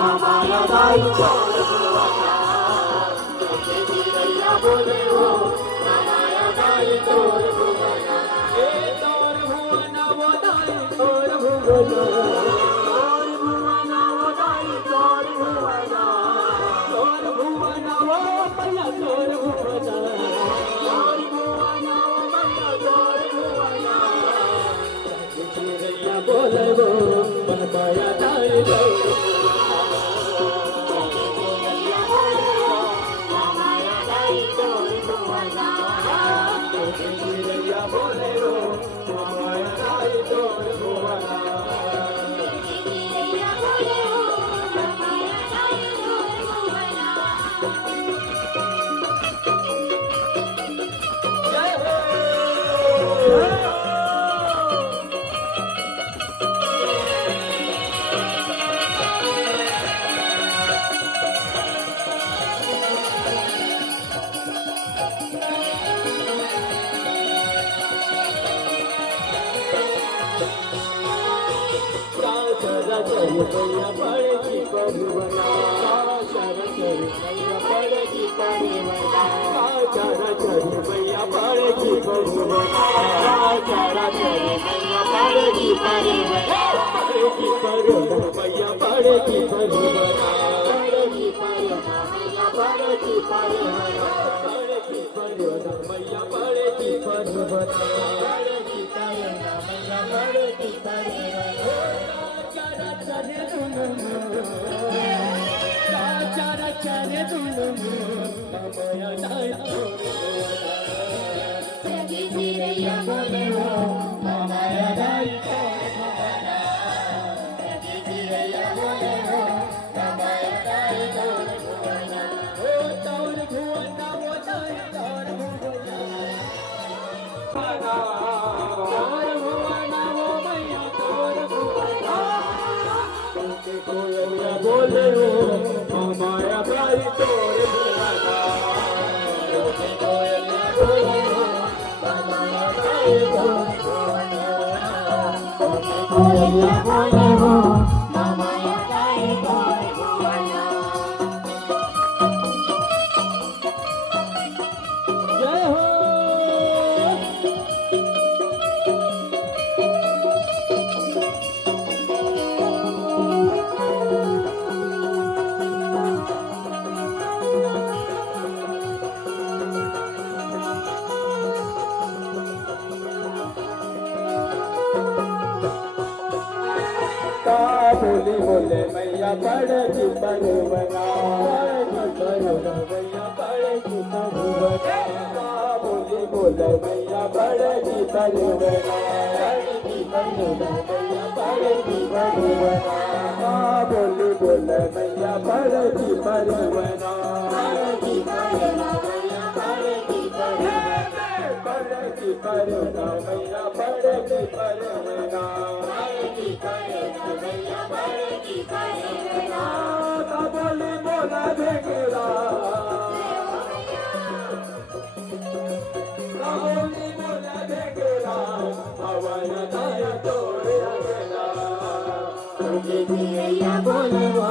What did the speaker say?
मामाया दाई तोर भुवना चिरैया बोले हो मामाया दाई तोर भुवना ए तोर भुवना वो दाई तोर भुवना तोर भुवना वो दाई तोर भुवना तोर भुवना वो मैया तोर भुवना तोर भुवना वो मैया तोर भुवना चिरैया बोले हो मामाया दाई तोर मैया पड़ेगी परिवना चर चर मैया पड़ेगी परिवना चर चर मैया पड़ेगी परिवना चर चर मैया पड़ेगी परिवना पड़ेगी परिवना मैया पड़ेगी परिवना पड़ेगी परिवना मैया पड़ेगी परिवना पड़ेगी परिवना मैया पड़ेगी परिवना पड़ेगी परिवना मैया पड़ेगी परिवना चारा चारे दुलुमु मामाया दाई चिरैया बोले हो मामाया दाई तोर भुवना चिरैया बोले हो मामाया दाई तोर भुवना ओ तोर भुवना वो दाई तोर भुवना तोर भुवना वो मैया तोर भुवना कोयलिया बोले हो मामाया दाई तोर भुवना कोयलिया बोले हो मामाया दाई तोर भुवना कोयलिया बोले हो मामाया दाई तोर भुवना जय हो बोली बोले मैया पड़ेगी परिवना मैया पड़ेगी परिवना बोली बोले मैया पड़ेगी परिवना मैया पड़ेगी परिवना बोली बोले मैया पड़ेगी परिवना पड़ेगी परिवना मैया पड़ेगी परिवना मैया पड़ेगी परिवना बोली बोला भेगेरा बोली बोला भेगेरा हवाया दाई तोर अगेरा चिरैया बोले हो